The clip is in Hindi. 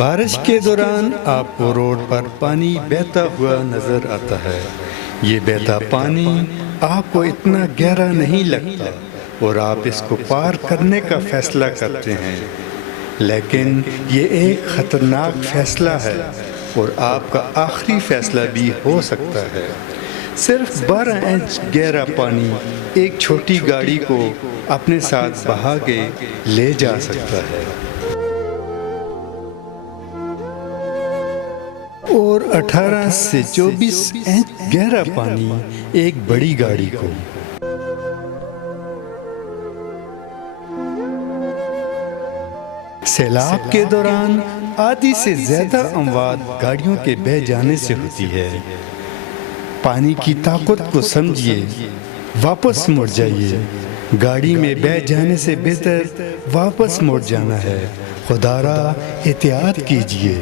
बारिश के दौरान आपको रोड पर पानी बहता हुआ नज़र आता है। ये बहता पानी आपको इतना गहरा नहीं लगता और आप इसको पार करने का फैसला करते हैं, लेकिन ये एक ख़तरनाक फैसला है और आपका आखिरी फैसला भी हो सकता है। सिर्फ 12 इंच गहरा पानी एक छोटी गाड़ी को अपने साथ बहा के ले जा सकता है और 18 से 24 इंच गहरा पानी एक बड़ी गाड़ी को। सैलाब के दौरान आधी से ज्यादा अमवात गाड़ियों के बह जाने से होती है। पानी की ताकत को समझिए, वापस मुड़ जाइए। गाड़ी में बह जाने से बेहतर वापस मुड़ जाना है। खदारा एहतियात कीजिए।